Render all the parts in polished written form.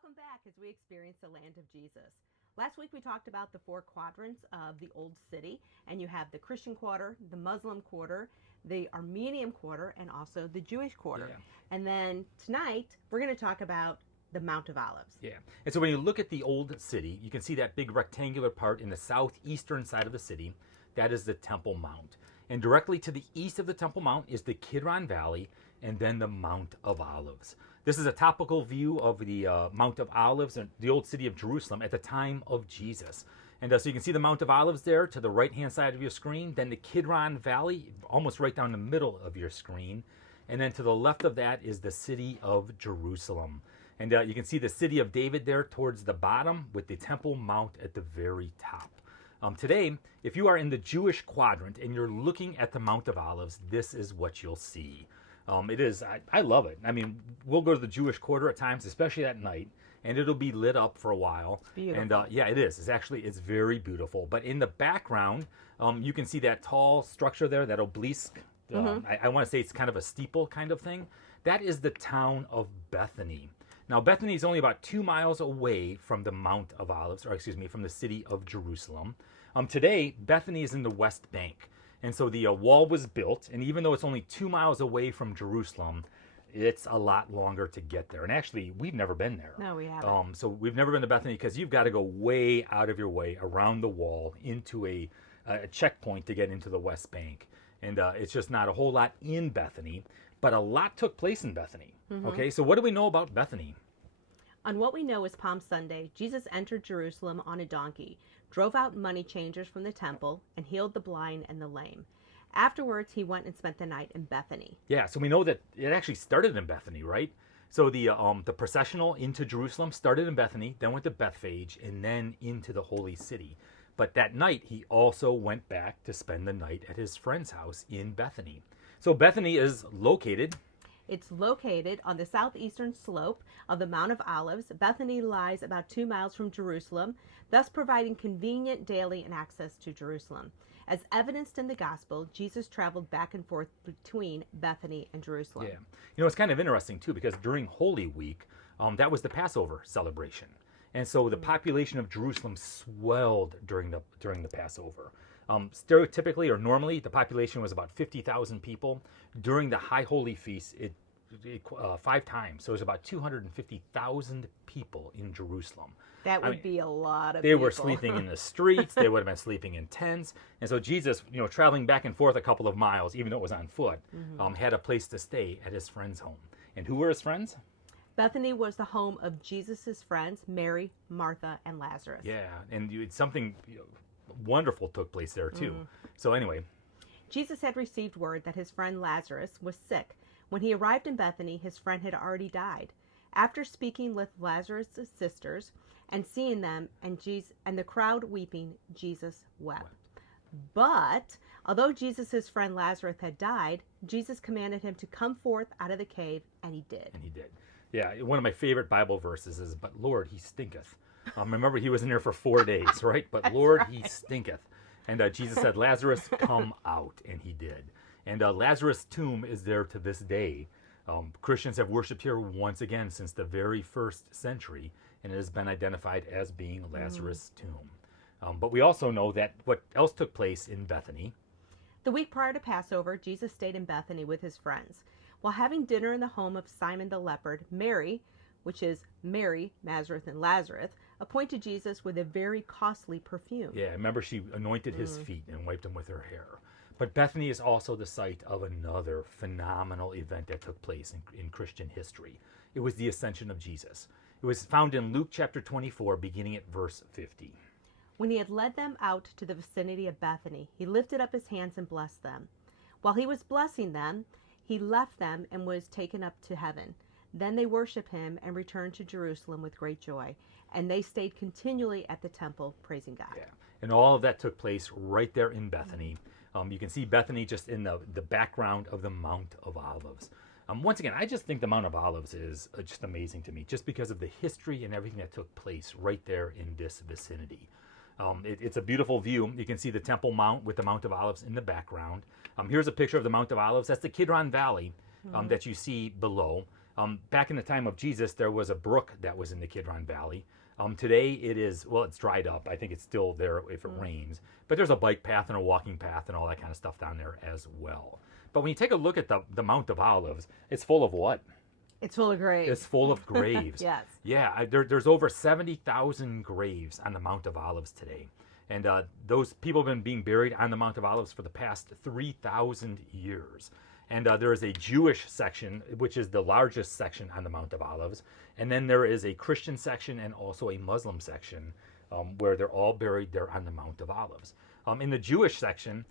Welcome back as we experience the land of Jesus. Last week we talked about the four quadrants of the old city, and you have the Christian quarter, the Muslim quarter, the Armenian quarter, and also the Jewish quarter. Yeah. And then tonight we're going to talk about the Mount of Olives. Yeah. And so when you look at the old city, you can see that big rectangular part in the southeastern side of the city. That is the Temple Mount. And directly to the east of the Temple Mount is the Kidron Valley and then the Mount of Olives. This is a topical view of the Mount of Olives and the old city of Jerusalem at the time of Jesus. And so you can see the Mount of Olives there to the right-hand side of your screen, then the Kidron Valley almost right down the middle of your screen. And then to the left of that is the city of Jerusalem. And you can see the city of David there towards the bottom with the Temple Mount at the very top. Today, if you are in the Jewish quadrant and you're looking at the Mount of Olives, this is what you'll see. It is, I love it. I mean, we'll go to the Jewish quarter at times, especially at night, and it'll be lit up for a while. It's beautiful. And yeah, it is. It's very beautiful. But in the background, you can see that tall structure there, that obelisk. I want to say it's kind of a steeple kind of thing. That is the town of Bethany. Now, Bethany is only about 2 miles away from the Mount of Olives, or excuse me, from the city of Jerusalem. Today, Bethany is in the West Bank. And so the wall was built, and even though it's only 2 miles away from Jerusalem, it's a lot longer to get there. And actually, we've never been there. No, we haven't. So we've never been to Bethany because you've got to go way out of your way around the wall into a checkpoint to get into the West Bank. And it's just not a whole lot in Bethany, but a lot took place in Bethany. Okay, so what do we know about Bethany? On what we know is Palm Sunday, Jesus entered Jerusalem on a donkey, drove out money changers from the temple, and healed the blind and the lame. Afterwards, he went and spent the night in Bethany. Yeah, so we know that it actually started in Bethany, right? So the processional into Jerusalem started in Bethany, then went to Bethphage, and then into the holy city. But that night, he also went back to spend the night at his friend's house in Bethany. So Bethany is located... It's located on the southeastern slope of the Mount of Olives. Bethany lies about 2 miles from Jerusalem, thus providing convenient daily access to Jerusalem. As evidenced in the gospel, Jesus traveled back and forth between Bethany and Jerusalem. Yeah. You know, it's kind of interesting, too, because during Holy Week, that was the Passover celebration. And so the population of Jerusalem swelled during the Passover. Stereotypically or normally, the population was about 50,000 people. During the High Holy Feast, it 5 times. So it was about 250,000 people in Jerusalem. That would be a lot of They people. were sleeping in the streets. They would have been sleeping in tents. And so Jesus, traveling back and forth a couple of miles, even though it was on foot, had a place to stay at his friend's home. And who were his friends? Bethany was the home of Jesus' friends, Mary, Martha, and Lazarus. Yeah, and something wonderful took place there too. So anyway, Jesus had received word that his friend Lazarus was sick. When he arrived in Bethany, his friend had already died. After speaking with Lazarus' sisters and seeing them and the crowd weeping, Jesus wept. But although Jesus' friend Lazarus had died, Jesus commanded him to come forth out of the cave, and he did. And he did. Yeah, one of my favorite Bible verses is, "But Lord, he stinketh." Remember, he was in there for 4 days, right? But Lord, he stinketh. And Jesus said, "Lazarus, come out." And he did. And Lazarus' tomb is there to this day. Christians have worshipped here once again since the very first century, and it has been identified as being Lazarus' tomb. But we also know that what else took place in Bethany. The week prior to Passover, Jesus stayed in Bethany with his friends. While having dinner in the home of Simon the leper, Mary, which is Mary, Nazareth, and Lazarus, appointed Jesus with a very costly perfume. Yeah, remember she anointed his feet and wiped them with her hair. But Bethany is also the site of another phenomenal event that took place in Christian history. It was the ascension of Jesus. It was found in Luke chapter 24, beginning at verse 50. When he had led them out to the vicinity of Bethany, he lifted up his hands and blessed them. While he was blessing them, he left them and was taken up to heaven. Then they worshiped him and returned to Jerusalem with great joy. And they stayed continually at the temple, praising God. Yeah, and all of that took place right there in Bethany. You can see Bethany just in the background of the Mount of Olives. Once again, I just think the Mount of Olives is just amazing to me, just because of the history and everything that took place right there in this vicinity. It's a beautiful view. You can see the Temple Mount with the Mount of Olives in the background. Here's a picture of the Mount of Olives. That's the Kidron Valley that you see below. Back in the time of Jesus, there was a brook that was in the Kidron Valley. Today it is, well, it's dried up. I think it's still there if it rains. But there's a bike path and a walking path and all that kind of stuff down there as well. But when you take a look at the Mount of Olives, it's full of what? It's full of graves. It's full of graves. Yes. Yeah, there's over 70,000 graves on the Mount of Olives today. And those people have been being buried on the Mount of Olives for the past 3,000 years. And there is a Jewish section, which is the largest section on the Mount of Olives. And then there is a Christian section and also a Muslim section where they're all buried there on the Mount of Olives. In the Jewish section,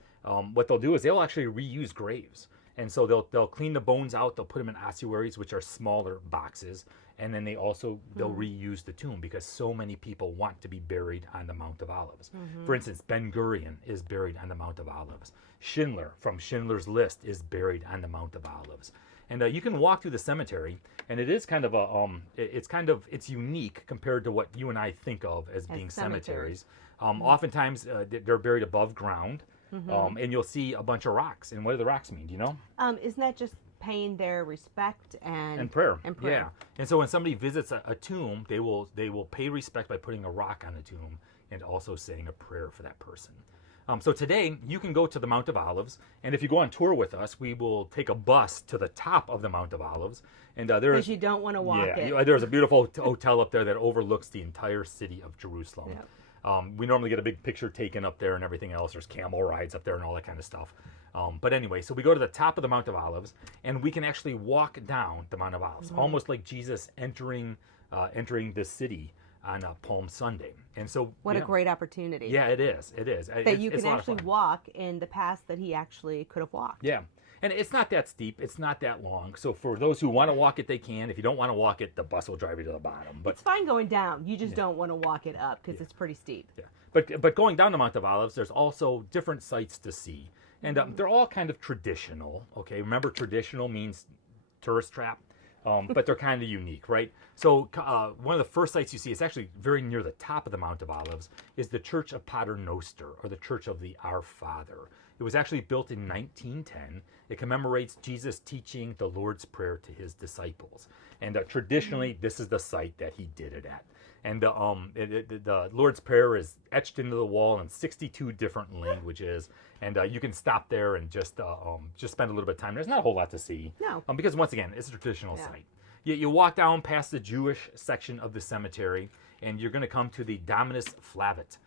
what they'll do is they'll actually reuse graves. And so they'll clean the bones out, they'll put them in ossuaries, which are smaller boxes. And then they'll reuse the tomb because so many people want to be buried on the Mount of Olives. For instance, Ben Gurion is buried on the Mount of Olives. Schindler from Schindler's List is buried on the Mount of Olives. And you can walk through the cemetery, and it is kind of it's unique compared to what you and I think of as being cemeteries. Oftentimes they're buried above ground, and you'll see a bunch of rocks. And what do the rocks mean? Do you know? Isn't that just paying their respect and prayer? And prayer. Yeah. And so when somebody visits a tomb, they will pay respect by putting a rock on the tomb and also saying a prayer for that person. So today you can go to the Mount of Olives, and if you go on tour with us, we will take a bus to the top of the Mount of Olives, and because you don't want to walk it. There's a beautiful hotel up there that overlooks the entire city of Jerusalem. Yep. We normally get a big picture taken up there and everything else. There's camel rides up there and all that kind of stuff. But anyway, so we go to the top of the Mount of Olives, and we can actually walk down the Mount of Olives, almost like Jesus entering the city on Palm Sunday. And so what a great opportunity. Yeah, it is. It is. That you can actually walk in the path that he actually could have walked. Yeah. And it's not that steep. It's not that long. So for those who want to walk it, they can. If you don't want to walk it, the bus will drive you to the bottom. But it's fine going down. You just don't want to walk it up because it's pretty steep. Yeah. But going down the Mount of Olives, there's also different sights to see. And they're all kind of traditional. Okay, remember traditional means tourist trap. But they're kind of unique, right? So one of the first sites you see, it's actually very near the top of the Mount of Olives, is the Church of Pater Noster, or the Church of the Our Father. It was actually built in 1910. It commemorates Jesus teaching the Lord's Prayer to his disciples. And traditionally, this is the site that he did it at. And the Lord's Prayer is etched into the wall in 62 different languages. And you can stop there and just spend a little bit of time. There's not a whole lot to see. No. Because once again, it's a traditional site. You walk down past the Jewish section of the cemetery, and you're going to come to the Dominus Flavit,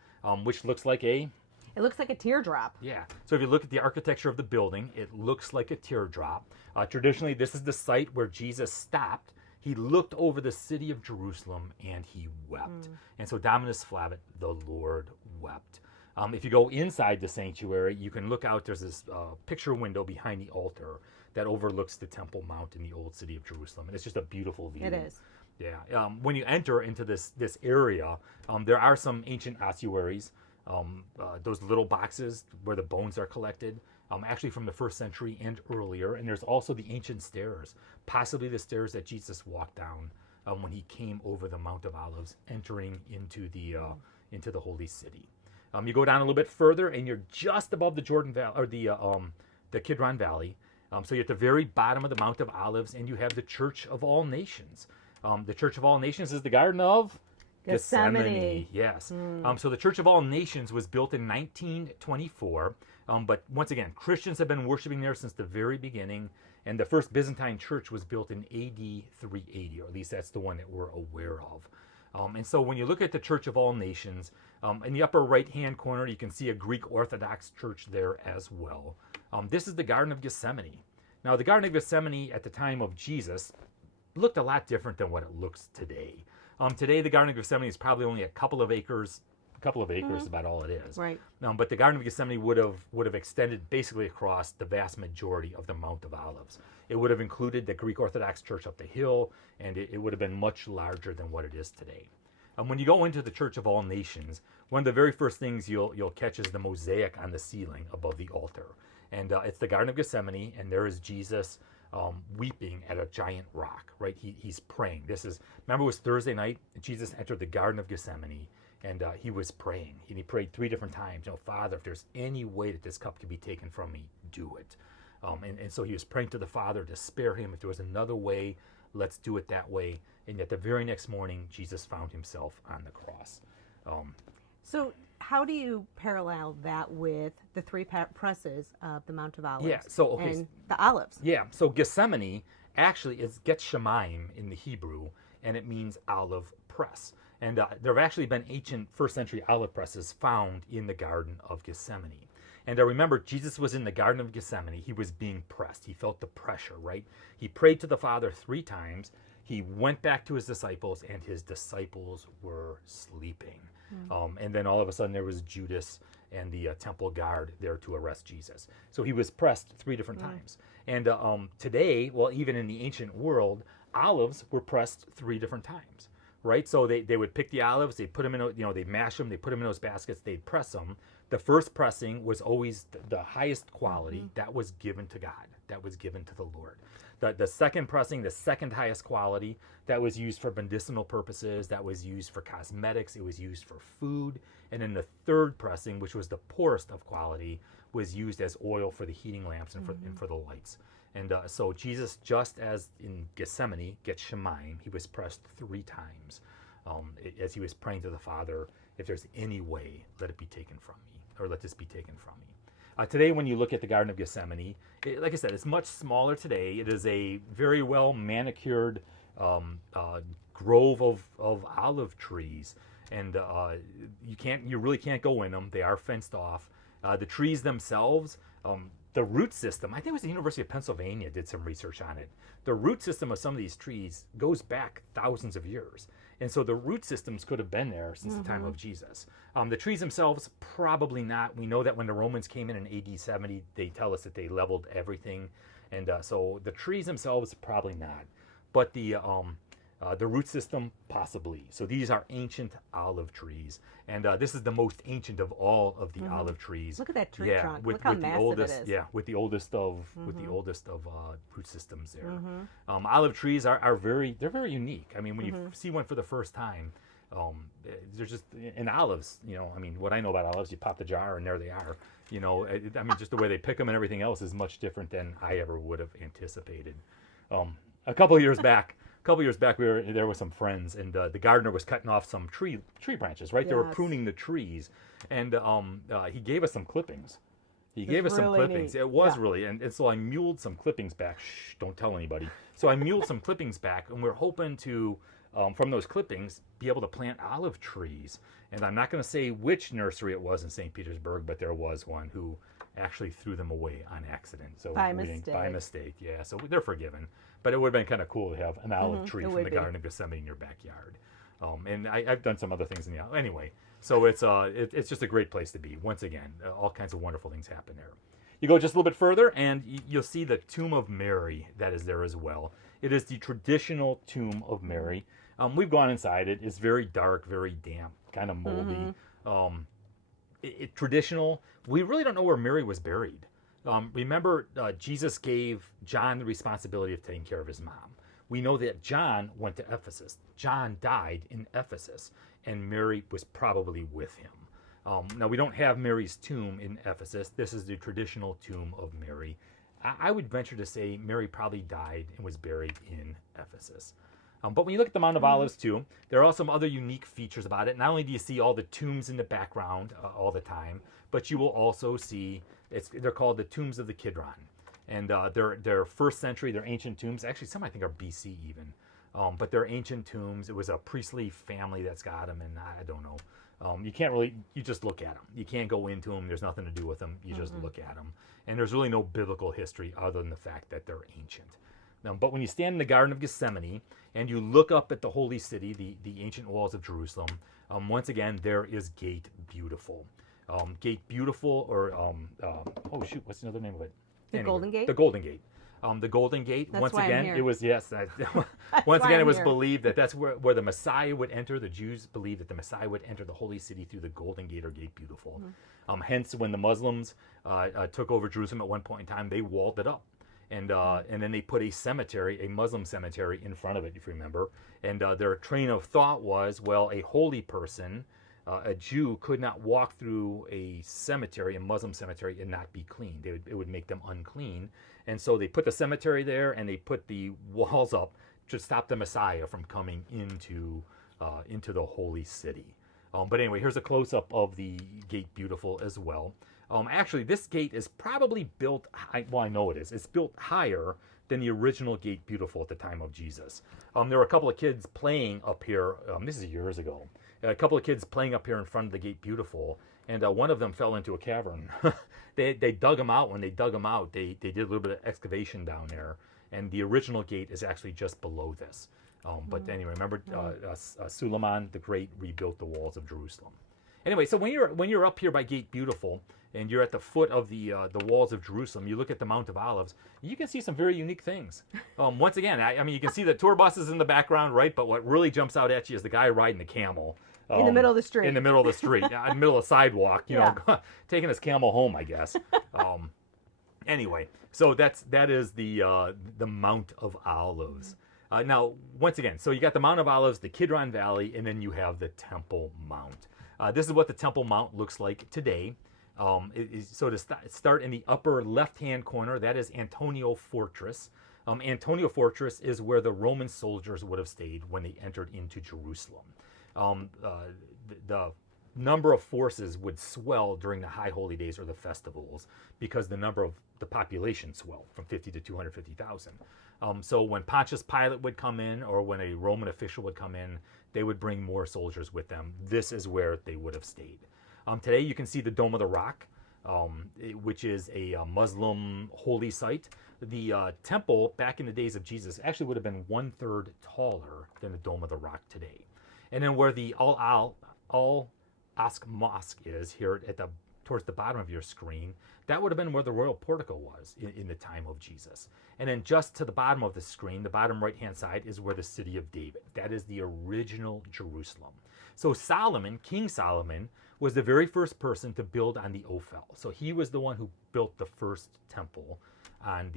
which looks like a... It looks like a teardrop. Yeah. So if you look at the architecture of the building, it looks like a teardrop. Traditionally, this is the site where Jesus stopped. He looked over the city of Jerusalem and he wept. And so Dominus Flavit, the Lord wept. If you go inside the sanctuary, you can look out. There's this picture window behind the altar that overlooks the Temple Mount in the old city of Jerusalem. And it's just a beautiful view. It is. Yeah. When you enter into this area, there are some ancient ossuaries, those little boxes where the bones are collected, actually from the 1st century and earlier. And there's also the ancient stairs, possibly the stairs that Jesus walked down when he came over the Mount of Olives, entering into the holy city. You go down a little bit further, and you're just above the Jordan Valley, or the Kidron Valley. So you're at the very bottom of the Mount of Olives, and you have the Church of All Nations. The Church of All Nations is the Garden of Gethsemane. Yes. So the Church of All Nations was built in 1924. But once again, Christians have been worshiping there since the very beginning. And the first Byzantine church was built in AD 380, or at least that's the one that we're aware of. And so when you look at the Church of All Nations, in the upper right-hand corner, you can see a Greek Orthodox church there as well. This is the Garden of Gethsemane. Now, the Garden of Gethsemane at the time of Jesus looked a lot different than what it looks today. Today, the Garden of Gethsemane is probably only a couple of acres. A couple of acres is about all it is. Right. But the Garden of Gethsemane would have extended basically across the vast majority of the Mount of Olives. It would have included the Greek Orthodox Church up the hill, and it would have been much larger than what it is today. When you go into the Church of All Nations, one of the very first things you'll catch is the mosaic on the ceiling above the altar. And it's the Garden of Gethsemane, and there is Jesus weeping at a giant rock, right? He's praying. Remember it was Thursday night, Jesus entered the Garden of Gethsemane, and he was praying. And he prayed 3 different times, Father, if there's any way that this cup can be taken from me, do it. And so he was praying to the Father to spare him. If there was another way, Let's do it that way. And yet the very next morning, Jesus found himself on the cross. So how do you parallel that with the three presses of the Mount of Olives and the olives? Yeah, so Gethsemane actually is Gethsemane in the Hebrew, and it means olive press. And there have actually been ancient first century olive presses found in the Garden of Gethsemane. And I remember Jesus was in the Garden of Gethsemane. He was being pressed. He felt the pressure, right? He prayed to the Father 3 times. He went back to his disciples, and his disciples were sleeping. And then all of a sudden there was Judas and the temple guard there to arrest Jesus. So he was pressed 3 different times. And today, well, even in the ancient world, olives were pressed 3 different times, right? So they would pick the olives, they put them in, they mash them, they put them in those baskets, they'd press them. The first pressing was always the highest quality. That was given to God. That was given to the Lord. The second pressing, the second highest quality, that was used for medicinal purposes, that was used for cosmetics, it was used for food. And then the third pressing, which was the poorest of quality, was used as oil for the heating lamps and for the lights. And so Jesus, just as in Gethsemane, he was pressed 3 times as he was praying to the Father, if there's any way, let it be taken from me, or let this be taken from me. Today, when you look at the Garden of Gethsemane, like I said, it's much smaller today. It is a very well manicured grove of olive trees, and you really can't go in them. They are fenced off. The trees themselves, the root system, I think it was the University of Pennsylvania did some research on it. The root system of some of these trees goes back thousands of years. And so the root systems could have been there since the time of Jesus. The trees themselves, probably not. We know that when the Romans came in AD 70, they tell us that they leveled everything. And so the trees themselves, probably not. But the root system, possibly. So these are ancient olive trees. And this is the most ancient of all of the olive trees. Look at that tree trunk. Look how massive oldest, it is. Yeah, with the oldest of root systems there. Olive trees are very unique. I mean, when you see one for the first time, they're just in olives. I mean, what I know about olives, you pop the jar and there they are. I mean, just the way they pick them and everything else is much different than I ever would have anticipated. A couple of years back, we were there with some friends, and the gardener was cutting off some tree branches, right? They were pruning the trees, and he gave us some clippings. Some clippings. It was really, and so I muled some clippings back. Shh, don't tell anybody. So I muled some clippings back, and we're hoping to, from those clippings, be able to plant olive trees. And I'm not going to say which nursery it was in St. Petersburg, but there was one who actually threw them away on accident. So by mistake, yeah. So they're forgiven. But it would have been kind of cool to have an olive tree from the Garden of Gethsemane in your backyard. And I've done some other things in the anyway. So it's just a great place to be. Once again, all kinds of wonderful things happen there. You go just a little bit further, and you'll see the tomb of Mary that is there as well. It is the traditional tomb of Mary. We've gone inside it. It's very dark, very damp, kind of moldy. Traditional. We really don't know where Mary was buried. Remember, Jesus gave John the responsibility of taking care of his mom. We know that John went to Ephesus. John died in Ephesus, and Mary was probably with him. Now, we don't have Mary's tomb in Ephesus. This is the traditional tomb of Mary. I would venture to say Mary probably died and was buried in Ephesus. But when you look at the Mount of Olives, too, there are some other unique features about it. Not only do you see all the tombs in the background all the time, but you will also see, they're called the tombs of the Kidron. And they're first century, they're ancient tombs. Actually, some I think are BC even. But they're ancient tombs. It was a priestly family that's got them, and I don't know. You just look at them. You can't go into them. There's nothing to do with them. You just look at them. And there's really no biblical history other than the fact that they're ancient. But when you stand in the Garden of Gethsemane and you look up at the holy city, the ancient walls of Jerusalem, once again, there is Gate Beautiful. Gate Beautiful, or, what's another name of it? Golden Gate? The Golden Gate. The Golden Gate. That's once why again, I'm here. it was, yes. Once again, it was believed that that's where the Messiah would enter. The Jews believed that the Messiah would enter the holy city through the Golden Gate or Gate Beautiful. Hence, when the Muslims took over Jerusalem at one point in time, they walled it up. And then they put a Muslim cemetery in front of it, if you remember. And their train of thought was, well, a holy person, a Jew, could not walk through a Muslim cemetery, and not be clean. It would make them unclean. And so they put the cemetery there, and they put the walls up stop the Messiah from coming into the holy city. But anyway, here's a close-up of the Gate Beautiful as well. Actually, this gate is probably built, I know it is. It's built higher than the original Gate Beautiful at the time of Jesus. There were a couple of kids playing up here. This is years ago. A couple of kids playing up here in front of the Gate Beautiful, and one of them fell into a cavern. They dug him out. When they dug him out, they did a little bit of excavation down there, and the original gate is actually just below this. But anyway, remember Suleiman the Great rebuilt the walls of Jerusalem. Anyway, so when you're up here by Gate Beautiful and you're at the foot of the walls of Jerusalem, you look at the Mount of Olives, you can see some very unique things. Once again, I mean, you can see the tour buses in the background, right? But what really jumps out at you is the guy riding the camel. In the middle of the street. In the middle of the street, in the middle of the sidewalk, you know, taking his camel home, I guess. Anyway, so that is the Mount of Olives. Now, once again, so you got the Mount of Olives, the Kidron Valley, and then you have the Temple Mount. This is what the Temple Mount looks like today. So to start in the upper left-hand corner, that is Antonia Fortress. Antonia Fortress is where the Roman soldiers would have stayed when they entered into Jerusalem. The number of forces would swell during the high holy days or the festivals because the number of the population swelled from 50 to 250,000. So when Pontius Pilate would come in, or when a Roman official would come in, they would bring more soldiers with them. This is where they would have stayed. Today you can see the Dome of the Rock, which is a Muslim holy site. The temple back in the days of Jesus actually would have been 1/3 taller than the Dome of the Rock today. And then where the Al-Aqsa Mosque is here towards the bottom of your screen, that would have been where the royal portico was in the time of Jesus. And then just to the bottom of the screen, the bottom right-hand side, is where the city of David. That is the original Jerusalem. So Solomon, King Solomon, was the very first person to build on the Ophel. So he was the one who built the first temple on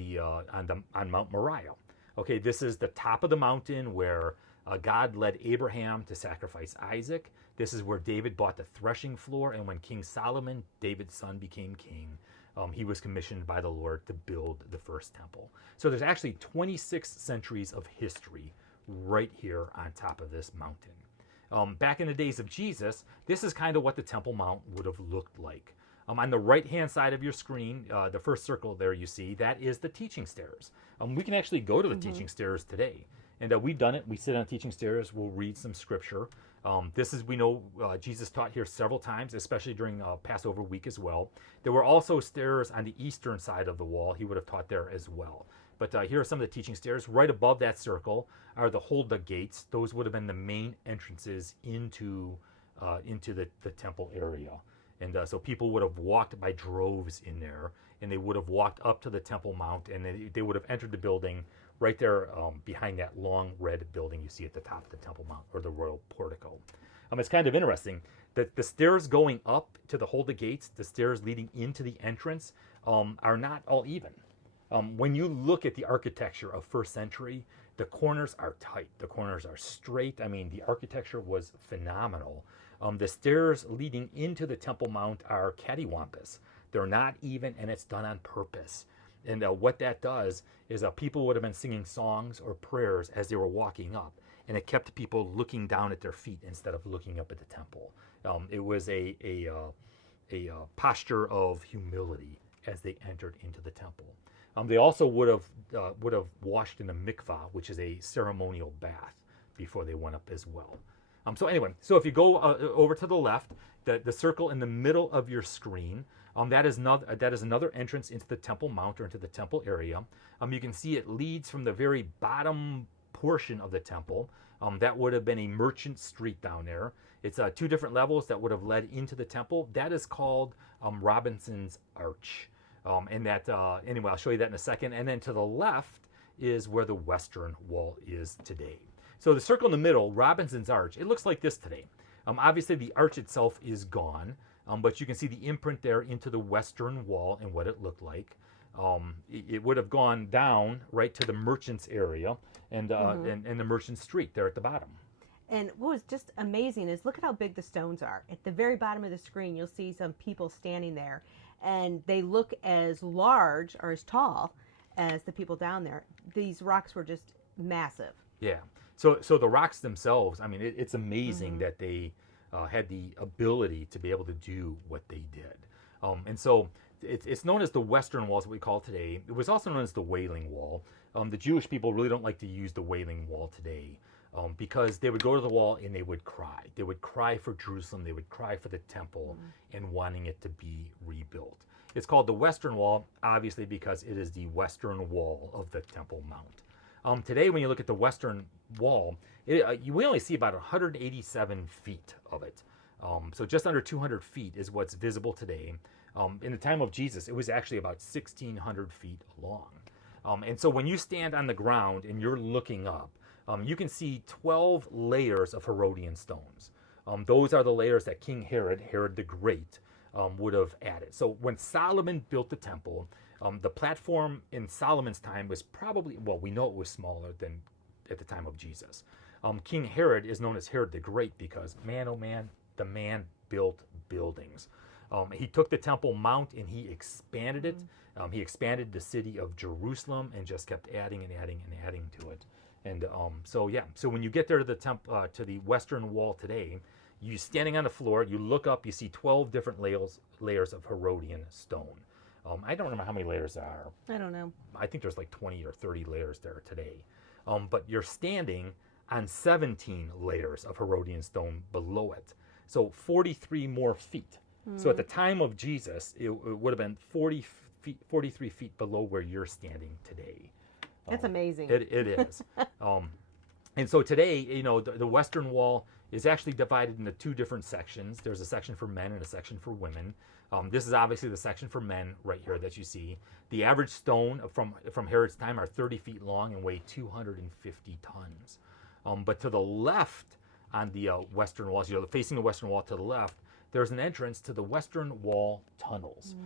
Mount Moriah. Okay, this is the top of the mountain where God led Abraham to sacrifice Isaac. This is where David bought the threshing floor, and when King Solomon, David's son, became king, he was commissioned by the Lord to build the first temple. So there's actually 26 centuries of history right here on top of this mountain. Back in the days of Jesus, this is kind of what the Temple Mount would have looked like. On the right-hand side of your screen, the first circle there you see, that is the teaching stairs. We can actually go to the teaching stairs today. And we've done it. We sit on teaching stairs. We'll read some scripture. We know Jesus taught here several times, especially during Passover week as well. There were also stairs on the eastern side of the wall. He would have taught there as well. But here are some of the teaching stairs. Right above that circle are the Huldah gates. Those would have been the main entrances into the temple area. And so people would have walked by droves in there, and they would have walked up to the Temple Mount, and they would have entered the building right there behind that long red building you see at the top of the Temple Mount, or the royal portico. It's kind of interesting that the stairs going up to the Huldah gates, the stairs leading into the entrance, are not all even. When you look at the architecture of first century, the corners are tight. The corners are straight. I mean, the architecture was phenomenal. The stairs leading into the Temple Mount are cattywampus. They're not even, and it's done on purpose. And what that does is people would have been singing songs or prayers as they were walking up, and it kept people looking down at their feet instead of looking up at the temple. It was a posture of humility as they entered into the temple. They also would have washed in a mikvah, which is a ceremonial bath, before they went up as well. So anyway, so if you go over to the left, the circle in the middle of your screen, that is another entrance into the Temple Mount, or into the temple area. You can see it leads from the very bottom portion of the temple. That would have been a merchant street down there. It's 2 different levels that would have led into the temple. That is called Robinson's Arch. Anyway, I'll show you that in a second. And then to the left is where the western wall is today. So the circle in the middle, Robinson's Arch, it looks like this today. Obviously, the arch itself is gone, but you can see the imprint there into the western wall and what it looked like. It would have gone down right to the merchants area and the merchant street there at the bottom. And what was just amazing is look at how big the stones are. At the very bottom of the screen, you'll see some people standing there, and they look as large or as tall as the people down there. These rocks were just massive. Yeah. So the rocks themselves, I mean, it's amazing that they had the ability to be able to do what they did. And so it's known as the Western Wall, is what we call it today. It was also known as the Wailing Wall. The Jewish people really don't like to use the Wailing Wall today because they would go to the wall and they would cry. They would cry for Jerusalem. They would cry for the temple and wanting it to be rebuilt. It's called the Western Wall, obviously, because it is the western wall of the Temple Mount. Today, when you look at the Western Wall, we only see about 187 feet of it. So just under 200 feet is what's visible today. In the time of Jesus, it was actually about 1,600 feet long. And so when you stand on the ground and you're looking up, you can see 12 layers of Herodian stones. Those are the layers that King Herod the Great, would have added. So when Solomon built the temple, the platform in Solomon's time was probably, well, we know it was smaller than at the time of Jesus. King Herod is known as Herod the Great because, man, oh man, the man built buildings. He took the Temple Mount and he expanded it. He expanded the city of Jerusalem and just kept adding and adding and adding to it. And so when you get there to the to the Western Wall today, you standing on the floor, you look up, you see 12 different layers of Herodian stone. I don't remember how many layers there are. I don't know. I think there's like 20 or 30 layers there today. But you're standing on 17 layers of Herodian stone below it. So 43 more feet. So at the time of Jesus, it would have been 43 feet below where you're standing today. That's amazing. It is. And so today, the Western Wall is actually divided into two different sections. There's a section for men and a section for women. This is obviously the section for men right here that you see. The average stone from Herod's time are 30 feet long and weigh 250 tons. But to the left on the Western Wall, facing the Western Wall to the left, there's an entrance to the Western Wall tunnels,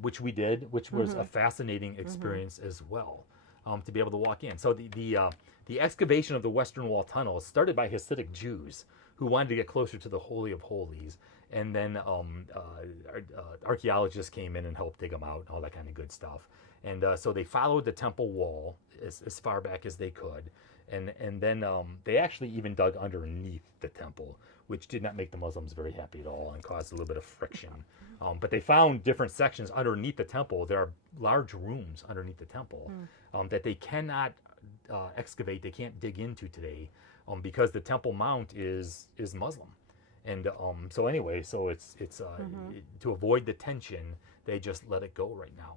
which we did, which was a fascinating experience as well, to be able to walk in. So the excavation of the Western Wall tunnels started by Hasidic Jews who wanted to get closer to the Holy of Holies. And then archaeologists came in and helped dig them out and all that kind of good stuff. And so they followed the temple wall as far back as they could. And then they actually even dug underneath the temple, which did not make the Muslims very happy at all and caused a little bit of friction. But they found different sections underneath the temple. There are large rooms underneath the temple that they cannot excavate, they can't dig into today because the Temple Mount is Muslim. And so it's to avoid the tension, they just let it go right now.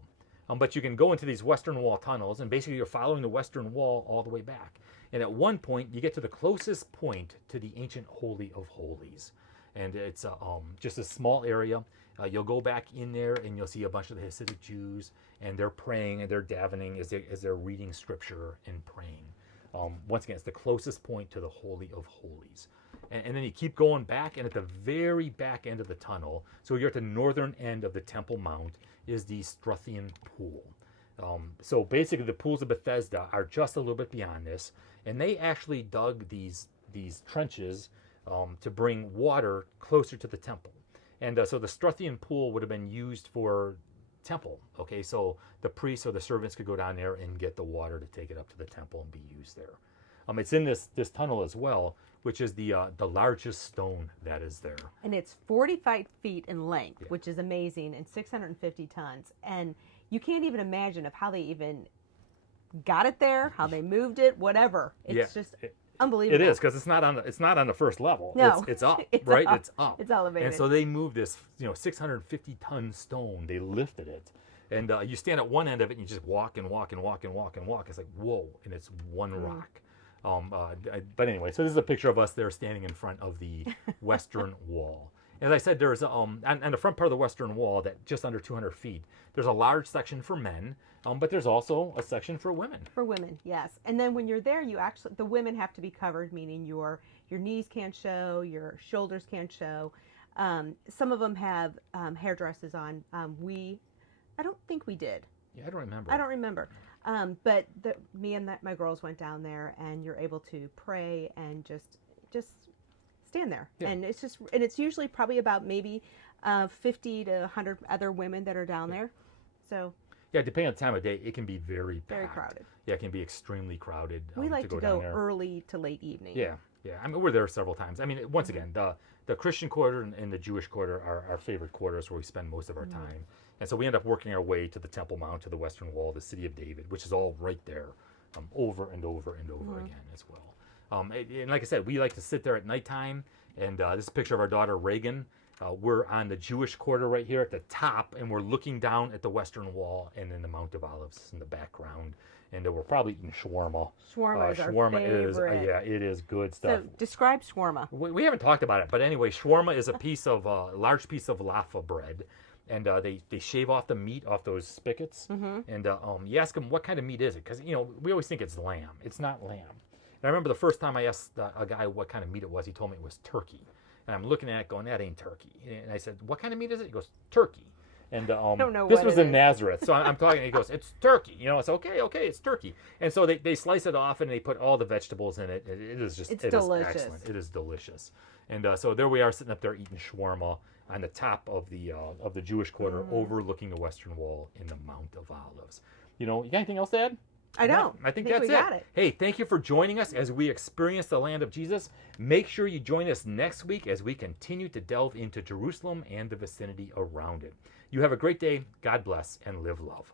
But you can go into these Western Wall tunnels, and basically you're following the Western Wall all the way back. And at one point, you get to the closest point to the ancient Holy of Holies. And it's just a small area. You'll go back in there, and you'll see a bunch of the Hasidic Jews, and they're praying, and they're davening as they're reading Scripture and praying. Once again, it's the closest point to the Holy of Holies. And then you keep going back, and at the very back end of the tunnel, so you're at the northern end of the Temple Mount, is the Struthian Pool. So basically, the pools of Bethesda are just a little bit beyond this, and they actually dug these trenches to bring water closer to the temple. And so the Struthian Pool would have been used for temple. Okay, so the priests or the servants could go down there and get the water to take it up to the temple and be used there. It's in this tunnel as well, which is the largest stone that is there. And it's 45 feet in length, which is amazing, and 650 tons. And you can't even imagine of how they even got it there, how they moved it, whatever. It's just unbelievable. It is, because it's not on the first level. No, it's up, it's right? up. It's up. It's elevated. And so they moved this 650 ton stone. They lifted it, and you stand at one end of it and you just walk and walk and walk and walk and walk. It's like, whoa, and it's one rock. But anyway, so this is a picture of us there standing in front of the Western Wall. As I said, there's on the front part of the Western Wall, that just under 200 feet, there's a large section for men, but there's also a section for women. For women, yes. And then when you're there, the women have to be covered, meaning your knees can't show, your shoulders can't show. Some of them have hairdresses on. I don't think we did. Yeah, I don't remember. But me and my girls went down there, and you're able to pray and just stand there. Yeah. And it's usually probably about maybe 50 to 100 other women that are down there. So Yeah, depending on the time of day, it can be very Very packed. crowded. Yeah, it can be extremely crowded. We like to go down go there. early to late evening. Yeah, yeah. I mean, we're there several times. I mean, once again, the Christian quarter and the Jewish quarter are our favorite quarters where we spend most of our time. And so we end up working our way to the Temple Mount, to the Western Wall, the City of David, which is all right there, over and over and over again as well. And like I said, we like to sit there at nighttime. And this is a picture of our daughter Reagan. We're on the Jewish quarter right here at the top, and we're looking down at the Western Wall, and then the Mount of Olives in the background. And we're probably eating shawarma. Shawarma is our shawarma favorite. yeah, it is good stuff. So describe shawarma. We haven't talked about it, but anyway, shawarma is a large piece of laffa bread, and they shave off the meat off those spigots. And you ask them what kind of meat is it, because we always think it's lamb. It's not lamb. And I remember the first time I asked a guy what kind of meat it was, he told me it was turkey. And I'm looking at it going, that ain't turkey. And I said, what kind of meat is it? He goes, turkey. And don't know this what was it in is. Nazareth. So I'm talking, and he goes, it's turkey. It's okay, it's turkey. And so they slice it off and they put all the vegetables in it. It is just, It's it delicious. is excellent. It is delicious. And so there we are sitting up there eating shawarma on the top of the Jewish quarter overlooking the Western Wall in the Mount of Olives. You got anything else to add? I don't. I think that's we got it. Hey, thank you for joining us as we experience the land of Jesus. Make sure you join us next week as we continue to delve into Jerusalem and the vicinity around it. You have a great day. God bless and live love.